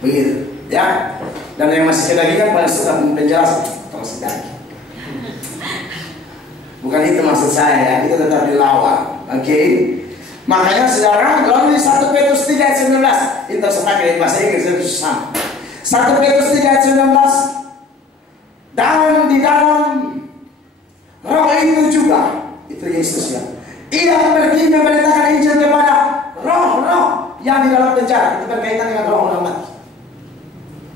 Begitu, ya. Dan yang masih lagi kan paling suka penjelasan masih lagi. Bukan itu maksud saya ya, itu tetap dilawan. Oke. Makanya saudara, lalu di 1 Petrus 3 ayat 19, itu sepakai bahasa Inggris itu sama. 1 Petrus 3 ayat 19, dan di dalam Roh itu juga, itu Yesus ya. Ia pergi memberitakan Injil kepada roh-roh yang di dalam penjara. Itu berkaitan dengan roh orang mati.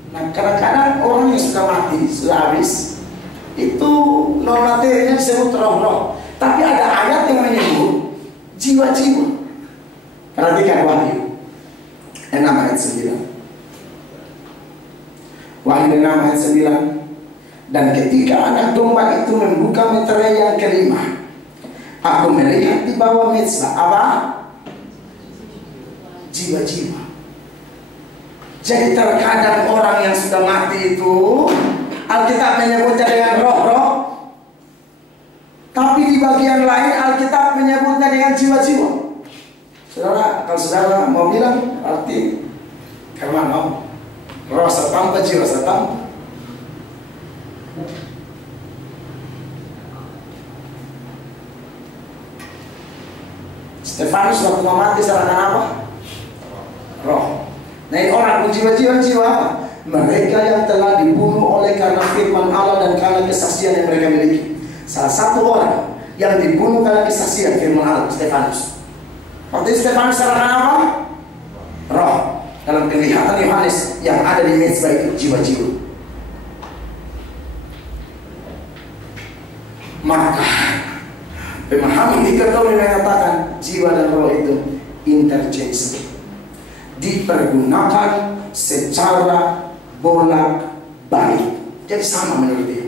Nah, kadang-kadang orang yang sudah mati, sudah habis, itu non materinya disebut roh-roh. Tapi ada ayat yang menyebut jiwa-jiwa. Perhatikan Wahyu 6 ayat 9. Wahyu 6 ayat 9. Dan ketika anak domba itu membuka meterai yang kelima, aku melihat di bawah mezbah apa? Jiwa-jiwa. Jadi terkadang orang yang sudah mati itu Alkitab menyebutnya dengan roh-roh, tapi di bagian lain Alkitab menyebutnya dengan jiwa-jiwa. Saudara, kalau saudara mau bilang arti karena mau roh setampa, jiwa setampa. Stefanus waktu mau mati serahkan apa? Roh. Nah ini orang jiwa-jiwa apa? Mereka yang telah dibunuh oleh karena firman Allah dan karena kesaksian yang mereka miliki. Salah satu orang yang dibunuh karena kesaksian firman Allah, Stefanus. Waktu Stefanus serahkan apa? Roh. Dalam kelihatan Yohanes yang ada di mezbah itu jiwa-jiwa. Maka pemahaman dikotomi mengatakan jiwa dan roh itu interchangeable, dipergunakan secara bolak-balik. Jadi sama menurut dia.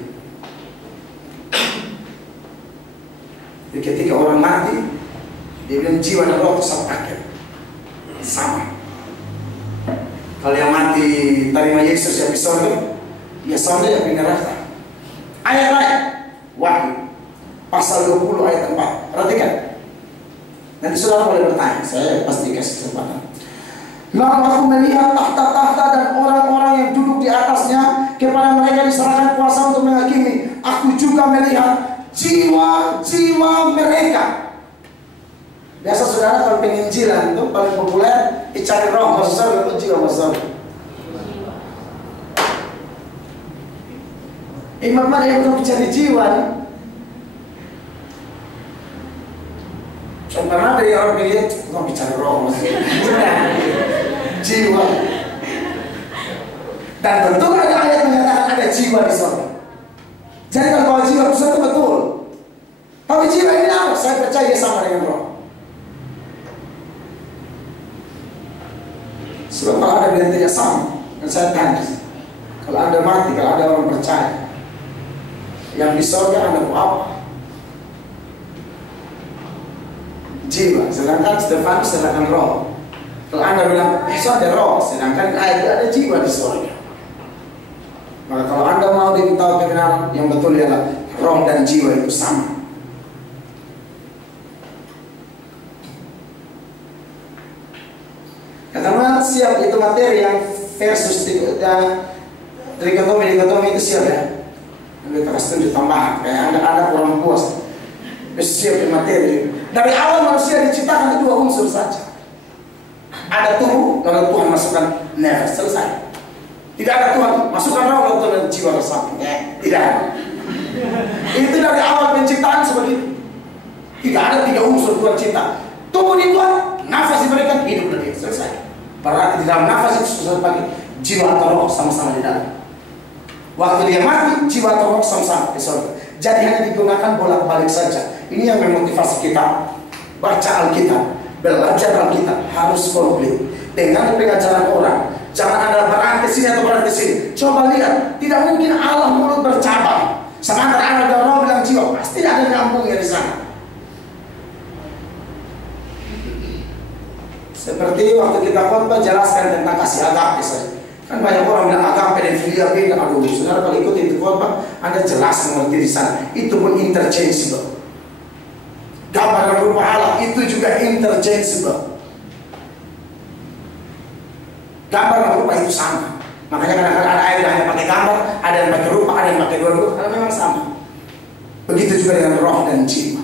Jadi ketika orang mati, dia bilang jiwa dan roh itu sama. Kalau yang mati terima Yesus yang di surga, ya surga yang pindah neraka. Ayat-ayat Wahyu pasal 20 ayat 4. Perhatikan. Nanti saudara boleh bertanya, saya pasti kasih kesempatan. Lalu aku melihat tahta-tahta dan orang-orang yang duduk di atasnya, kepada mereka diserahkan kuasa untuk menghakimi. Aku juga melihat jiwa-jiwa mereka. Biasa saudara kalau penginjilan itu paling populer dicari roh masuk surga atau jiwa masuk surga. Imam mana yang untuk mencari jiwa? Saya pernah dari orang bilang mau bicara roh maksudnya jiwa. Dan tentu ada ayat mengatakan ada jiwa di sana. Jadi kalau jiwa itu satu betul. Tapi jiwa ini apa? Saya percaya sama dengan roh. Sebab kalau ada yang tidak sama, dan saya tanya, kalau Anda mati, kalau ada orang percaya, yang di surga Anda mau apa? Jiwa, sedangkan Stefanus sedangkan roh. Kalau Anda bilang, so ada roh, sedangkan ada jiwa di surga. Maka kalau Anda mau diminta kebenaran, yang betul ialah roh dan jiwa itu sama. Karena siap itu materi yang versus dikotomi itu siap ya. Kita kasih tambahan kayak Anda kurang puas. Siap di materi. Dari awal manusia diciptakan itu dua unsur saja. Ada tubuh, lalu Tuhan masukkan nafas, selesai. Tidak ada Tuhan masukkan roh, lalu Tuhan jiwa bersama. Tidak ada. Itu dari awal penciptaan seperti itu. Tidak ada tiga unsur Tuhan cipta. Tubuh dibuat, nafas diberikan, hidup lagi, selesai. Berarti di dalam nafas itu sesuatu bagi jiwa atau roh sama-sama di dalam. Waktu dia mati, jiwa atau roh sama-sama di surga. Jadi hanya digunakan bolak-balik saja. Ini yang memotivasi kita baca Alkitab, belajar Alkitab harus komplit dengan pengajaran orang. Jangan Anda berangkat ke sini atau berangkat ke sini. Coba lihat, tidak mungkin Allah mulut bercabang. Sementara Anda dan roh bilang jiwa, pasti ada nyambungnya di sana. Seperti waktu kita khotbah jelaskan tentang kasih agape saja. Kan banyak orang bilang agape dan filia beda. Aduh, saudara kalau ikut itu khotbah, Anda jelas mengerti di sana. Itu pun interchangeable. Gambar dan rupa Allah itu juga interchangeable. Gambar dan rupa itu sama. Makanya kadang-kadang ada ayat yang hanya pakai gambar, ada yang pakai rupa, ada yang pakai dua-dua, karena memang sama. Begitu juga dengan roh dan jiwa.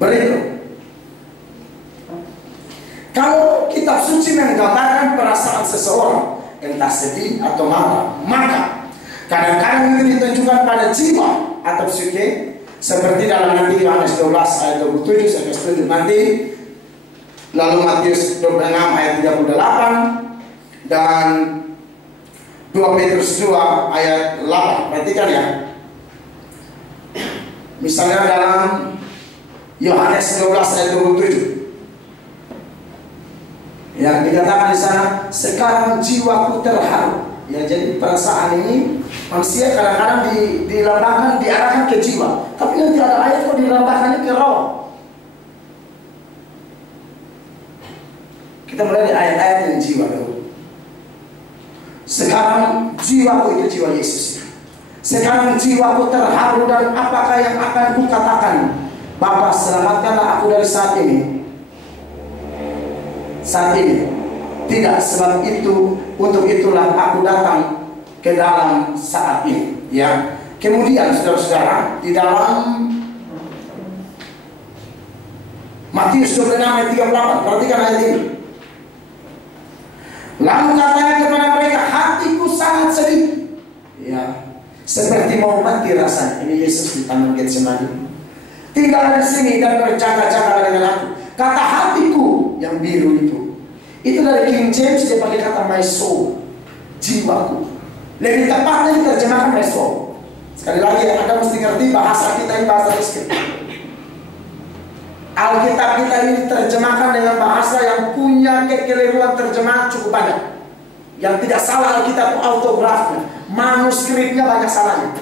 Berikut, kalau kitab suci menggambarkan perasaan seseorang, entah sedih atau marah, maka kadang-kadang itu ditunjukkan pada jiwa atau psike, seperti dalam nanti Yohanes 12 ayat 27 sampai 7 nanti, lalu Matius 26 ayat 38 dan 2 Petrus 2 ayat 8. Perhatikan ya. Misalnya dalam Yohanes 12 ayat 27. Ya, dikatakan di sana, sekarang jiwaku terharu. Ya, jadi perasaan ini manusia kadang-kadang dilambangkan, diarahkan ke jiwa. Tapi nanti ada ayat kok dilambangkan ke roh. Kita mulai dari ayat-ayat yang jiwa dulu. Sekarang jiwaku, itu jiwa Yesus. Sekarang jiwaku terharu, dan apakah yang akan kukatakan? Bapa, selamatkanlah aku dari saat ini. Saat ini tidak, sebab itu, untuk itulah aku datang ke dalam saat ini. Ya. Kemudian saudara-saudara, di dalam Matius 26 ayat 38, perhatikan ayat ini. Lalu katanya kepada mereka, hatiku sangat sedih, ya, seperti mau mati rasanya. Ini Yesus di Taman Getsemani. Tinggal di sini dan berjaga-jaga dengan aku. Kata hatiku yang biru itu dari King James, dia pakai kata my soul, jiwaku. Lebih tepatnya diterjemahkan my soul. Sekali lagi, Anda mesti ngerti bahasa kita ini bahasa miskin. Alkitab kita ini diterjemahkan dengan bahasa yang punya kekeliruan terjemahan cukup banyak. Yang tidak salah Alkitab autografnya, manuskripnya banyak salahnya.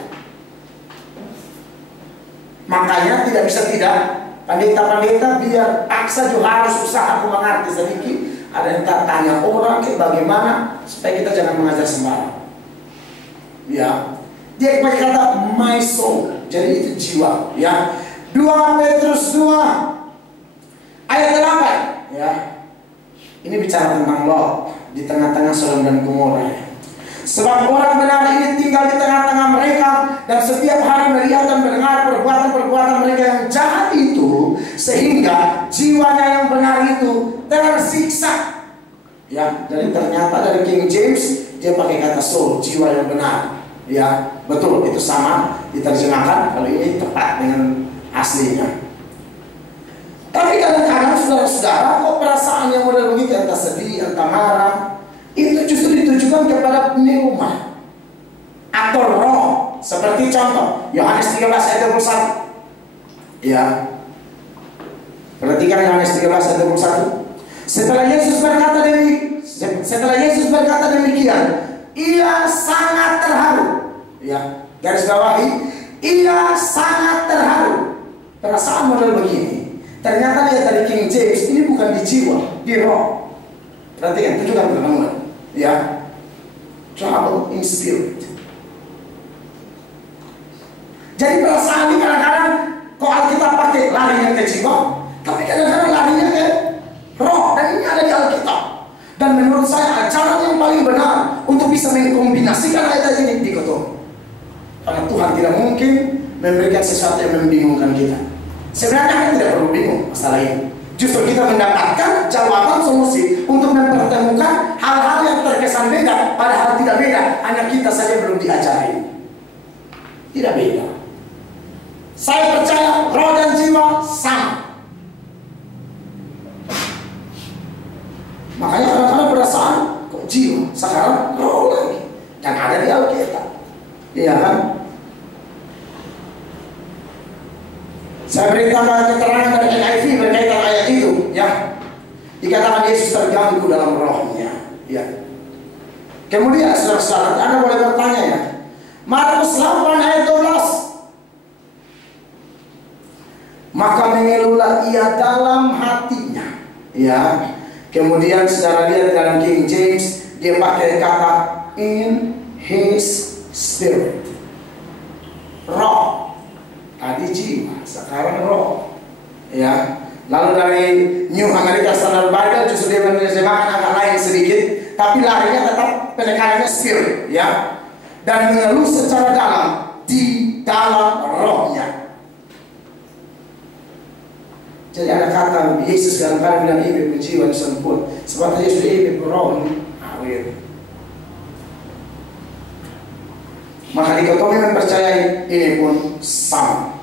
Makanya tidak bisa tidak, pendeta-pendeta biar paksa juga harus usaha mengerti sedikit. Ada yang tanya orang kayak bagaimana supaya kita jangan mengajar sembarang. Ya, dia pakai kata my soul, jadi itu jiwa. Ya, 2 Petrus 2 ayat 8. Ya, ini bicara tentang Lot di tengah-tengah Sodom dan Gomora. Sebab orang benar ini tinggal di tengah-tengah mereka, dan setiap hari melihat dan mendengar perbuatan-perbuatan mereka yang jahat itu, sehingga jiwanya yang benar itu tersiksa. Ya, jadi ternyata dari King James dia pakai kata soul, jiwa yang benar. Ya, betul, itu sama diterjemahkan. Kalau ini tepat dengan aslinya. Tapi kadang-kadang saudara-saudara, kok perasaan yang model begitu, entah sedih, entah marah, itu justru ditujukan kepada pneuma atau roh. Seperti contoh Yohanes 13 ayat 21. Ya, perhatikan Yohanes 13 ayat 21. Setelah Yesus berkata demikian, ia sangat terharu. Ya, garis bawahi, ia sangat terharu. Perasaan model begini, ternyata dia dari King James ini bukan di jiwa, di roh. Perhatikan, itu juga benar-benar. Ya, trouble in spirit. Jadi perasaan ini kadang-kadang kok Alkitab pakai larinya ke jiwa, tapi kadang-kadang larinya ke roh, dan ini ada di Alkitab. Dan menurut saya ajaran yang paling benar untuk bisa mengkombinasikan ayat ini dikotomi. Karena Tuhan tidak mungkin memberikan sesuatu yang membingungkan kita. Sebenarnya kita tidak perlu bingung masalah ini. Justru kita mendapatkan jawaban solusi untuk mempertemukan hal-hal yang terkesan beda, padahal tidak beda. Hanya kita saja belum diajari. Tidak beda. Saya percaya roh dan jiwa sama. Makanya kadang-kadang perasaan kok jiwa, sekarang roh lagi. Dan ada di Alkitab. Iya kan? Saya beri tambahan keterangan dari NIV berkaitan ayat itu, ya. Dikatakan Yesus terganggu dalam rohnya, ya. Kemudian saudara-saudara, Anda boleh bertanya ya. Markus 8 ayat 12. Maka mengeluhlah ia dalam hatinya, ya. Kemudian saudara lihat dalam King James dia pakai kata in his spirit. Roh. Tadi jiwa, sekarang roh. Ya. Lalu dari New American Standard Bible justru dia menerjemahkan agak lain sedikit, tapi larinya tetap penekanannya spirit, ya. Dan mengeluh secara dalam di dalam rohnya. Jadi ada kata Yesus kadang-kadang bilang ibe berjiwa dan sempurna. Sebab Yesus ibe berroh. Maka dikotomi mempercayai ini pun sama.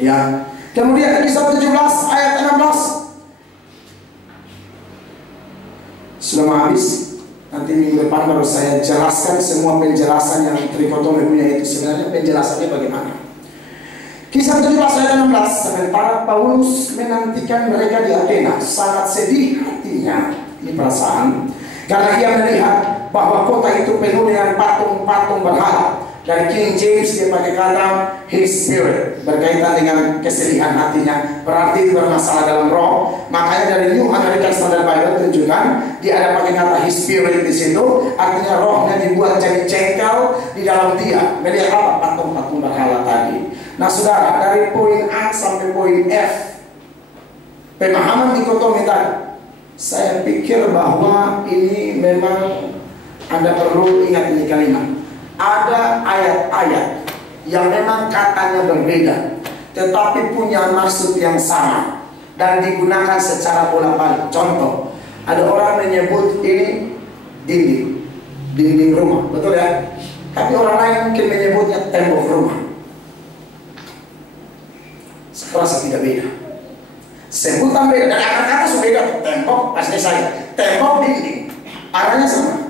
Ya. Kemudian kisah 17 ayat 16. Sudah mau habis. Nanti minggu depan baru saya jelaskan semua penjelasan yang trikotomi punya itu sebenarnya penjelasannya bagaimana. Kisah 17 ayat 16. Sementara Paulus menantikan mereka di Athena, sangat sedih hatinya, ini perasaan, karena ia melihat bahwa kota itu penuh dengan patung-patung berhala. Dari King James dia pakai kata his spirit, berkaitan dengan kesedihan hatinya, berarti bermasalah dalam roh. Makanya dari New American Standard Bible tunjukkan dia ada pakai kata his spirit di situ, artinya rohnya dibuat jadi jengkel di dalam dia. Melihat apa? Patung-patung berhala tadi. Nah saudara, dari poin A sampai poin F, pemahaman dikotomi tadi, saya pikir bahwa ini memang Anda perlu ingat ini kalimat. Ada ayat-ayat yang memang katanya berbeda, tetapi punya maksud yang sama dan digunakan secara bolak-balik. Contoh, ada orang menyebut ini dinding rumah, betul ya? Tapi orang lain mungkin menyebutnya tembok rumah. Saya rasa tidak beda. Sebutan beda dan kata-kata sudah beda. Tembok, pasti saya. Tembok, dinding, arahnya sama.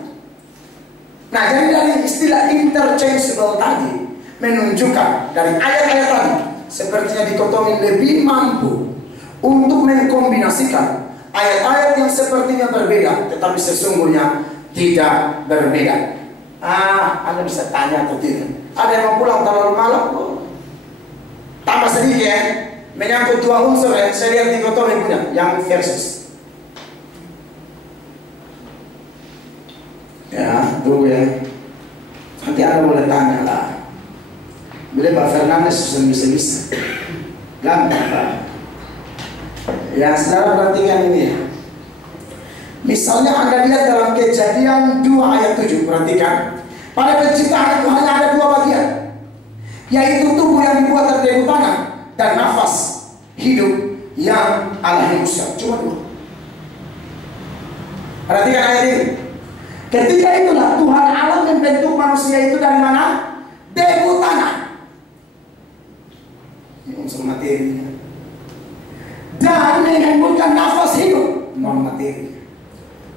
Nah, jadi dari istilah interchangeable tadi menunjukkan dari ayat-ayat tadi sepertinya dikotomi lebih mampu untuk mengkombinasikan ayat-ayat yang sepertinya berbeda tetapi sesungguhnya tidak berbeda. Anda bisa tanya atau tidak? Ada yang mau pulang terlalu malam? Tambah sedikit ya, menyangkut dua unsur yang saya lihat dikotomi punya, yang versus. Ya, tunggu ya. Nanti Anda boleh tanya lah. Bila Pak Fernandes susah bisa-bisa. Gampang Pak. Ya, saudara perhatikan ini ya. Misalnya Anda lihat dalam Kejadian 2 ayat 7, perhatikan. Pada penciptaan itu hanya ada dua bagian, yaitu tubuh yang dibuat dari debu tanah dan nafas hidup yang Allah hembuskan. Cuma dua. Perhatikan ayat ini. Ketika itulah Tuhan Allah membentuk manusia itu dari mana? Debu tanah. Ini unsur materi. Dan menghembuskan nafas hidup, non materi.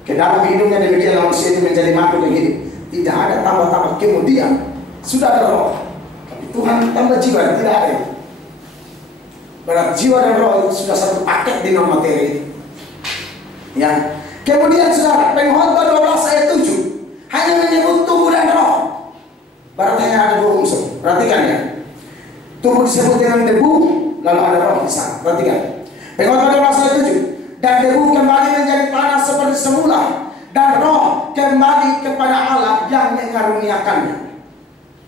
Ke dalam hidupnya demikian manusia itu menjadi makhluk yang hidup. Tidak ada tambah-tambah. Kemudian sudah ada roh. Tapi Tuhan tambah jiwa, tidak ada. Berarti jiwa dan roh itu sudah satu paket di non materi. Ya. Kemudian saudara, Pengkhotbah 12 ayat 7 hanya menyebut tubuh dan roh. Berarti hanya ada dua unsur. Perhatikan ya. Tubuh disebut dengan debu, lalu ada roh di sana. Perhatikan. Pengkhotbah 12 ayat 7. Dan debu kembali menjadi tanah seperti semula, dan roh kembali kepada Allah yang mengaruniakannya.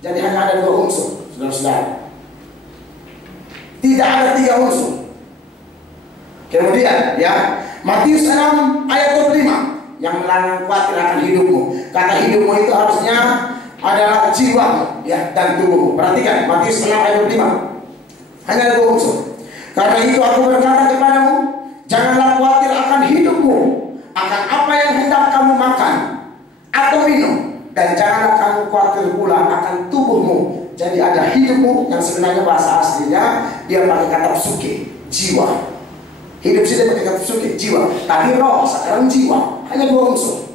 Jadi hanya ada dua unsur, saudara-saudara. Tidak ada tiga unsur. Kemudian ya, Matius 6 ayat 25, yang melarang khawatir akan hidupmu. Kata hidupmu itu harusnya adalah jiwamu ya, dan tubuhmu. Perhatikan Matius 6 ayat 25. Hanya ada dua unsur. Karena itu aku berkata kepadamu, janganlah khawatir akan hidupmu, akan apa yang hendak kamu makan atau minum, dan janganlah kamu khawatir pula akan tubuhmu. Jadi ada hidupmu yang sebenarnya bahasa aslinya dia pakai kata psuke, jiwa. Hidup sih pakai kata psuke, jiwa. Tadi roh, sekarang jiwa. Hanya dua unsur.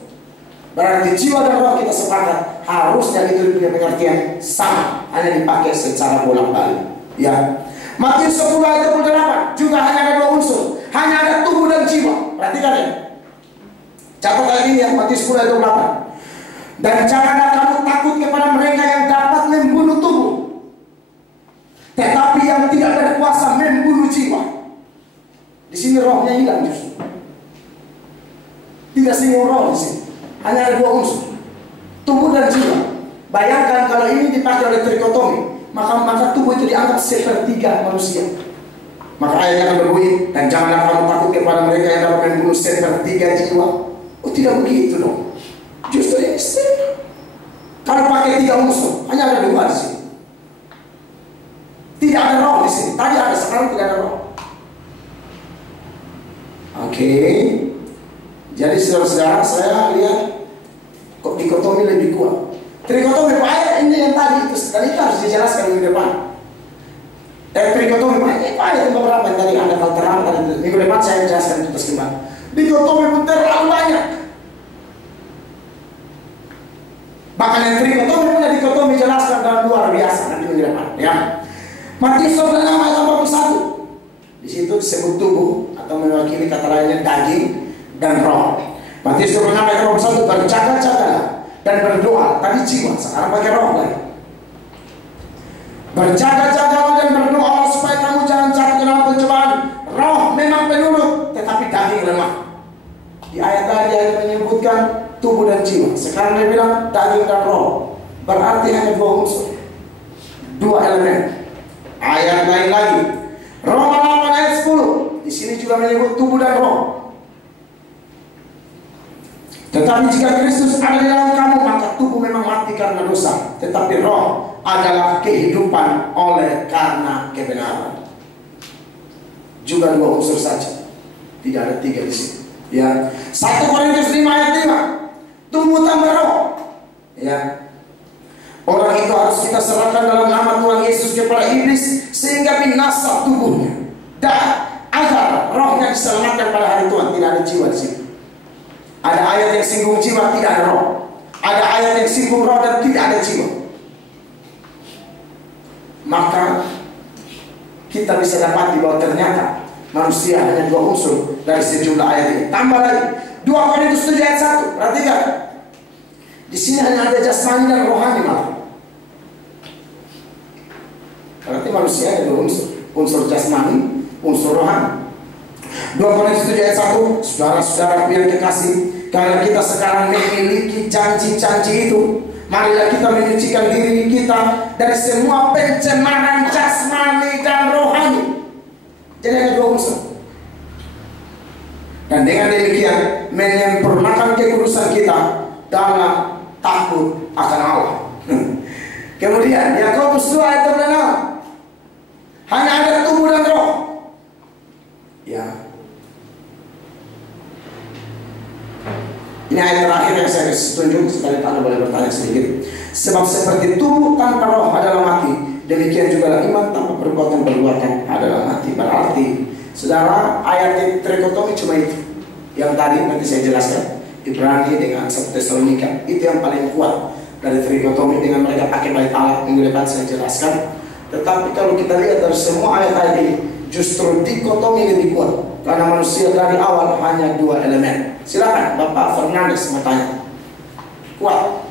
Berarti jiwa dan roh kita sepakat harusnya itu punya pengertian sama, hanya dipakai secara bolak-balik. Ya. Matius 10 ayat 28 juga hanya ada dua unsur, hanya ada tubuh dan jiwa. Perhatikan ya. Catat ayat ini ya, Matius 10 ayat 28. Dan janganlah kamu takut kepada mereka yang dapat membunuh tubuh, tetapi yang tidak berkuasa membunuh jiwa. Di sini rohnya hilang justru. Tidak singgung roh di sini. Hanya ada dua unsur, tubuh dan jiwa. Bayangkan kalau ini dipakai oleh trikotomi, maka tubuh itu dianggap sepertiga manusia. Maka ayatnya akan berbunyi, dan janganlah kamu takut kepada mereka yang dapat membunuh sepertiga jiwa. Oh, tidak begitu dong. Justru ini kalau pakai 3 unsur, hanya ada 2 di sini. Tidak ada roh di sini. Tadi ada, sekarang tidak ada roh. Oke. Jadi saudara-saudara, saya lihat kok dikotomi lebih kuat. Trikotomi ayat ini yang tadi itu sekali harus dijelaskan minggu depan. Trikotomi ayat beberapa yang tadi Anda kalau terang tadi minggu depan saya jelaskan itu terus kembali. Dikotomi pun terlalu banyak. Bahkan yang trikotomi punya dikotomi jelaskan dan luar biasa nanti minggu depan. Ya. Matius 6 ayat 41. Di situ disebut tubuh atau mewakili kata lainnya daging dan roh. Matius 6 ayat 41, berjaga-jagalah dan berdoa. Tadi jiwa, sekarang pakai roh lagi. Berjaga-jagalah dan berdoa supaya kamu jangan jatuh ke dalam pencobaan. Roh memang penurut, tetapi daging lemah. Di ayat tadi dia menyebutkan tubuh dan jiwa. Sekarang dia bilang daging dan roh. Berarti hanya 2 unsur, 2 elemen. Ayat lain lagi, Roma 8 ayat 10. Di sini juga menyebut tubuh dan roh. Tetapi jika Kristus ada di dalam kamu, maka tubuh memang mati karena dosa, tetapi roh adalah kehidupan oleh karena kebenaran. Juga 2 unsur saja, tidak ada 3 di sini. Ya, 1 Korintus 5 ayat 5, tubuh tambah roh. Ya. Orang itu harus kita serahkan dalam nama Tuhan Yesus kepada iblis sehingga binasa tubuhnya, dan agar rohnya diselamatkan pada hari Tuhan. Tidak ada jiwa di sini. Ada ayat yang singgung jiwa, tidak ada roh. Ada ayat yang singgung roh dan tidak ada jiwa. Maka kita bisa dapati bahwa ternyata manusia hanya 2 unsur dari sejumlah ayat ini. Tambah lagi 2 Korintus 7 ayat 1. Perhatikan. Di sini hanya ada jasmani dan rohani malah. Berarti manusia ada 2 unsur. Unsur jasmani, unsur rohani. 2 Korintus 7 ayat 1. Saudara-saudara yang kekasih, karena kita sekarang memiliki janji-janji itu, marilah kita menyucikan diri kita dari semua pencemaran jasmani dan rohani. Jadi ada 2 unsur. Dan dengan demikian menyempurnakan kekudusan kita dalam takut akan Allah. Kemudian Yakobus 2 ayat 6, hanya ada tubuh dan roh. Ya. Ini ayat terakhir yang saya tunjuk, sekali Anda boleh bertanya sedikit. Sebab seperti tubuh tanpa roh adalah mati, demikian juga iman tanpa perbuatan adalah mati. Berarti, saudara, ayat trikotomi cuma itu. Yang tadi nanti saya jelaskan, Ibrani dengan 1 Tesalonika, itu yang paling kuat dari trikotomi. Dengan mereka pakai bait Allah, minggu depan saya jelaskan. Tetapi kalau kita lihat dari semua ayat tadi, justru dikotomi lebih kuat. Karena manusia dari awal hanya 2 elemen. Silakan Bapak Fernandes bertanya. Kuat.